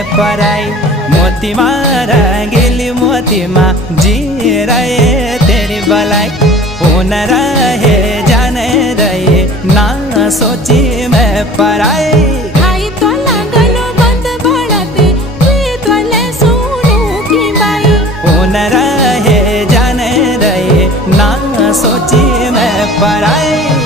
मैं पराई। मोती मारा गिली मोती माँ जी रहे तेरी भलाई। हो न रहे जाने रहे ना सोची मैं पराई। न रहे जाने रहे ना सोची मैं पराई।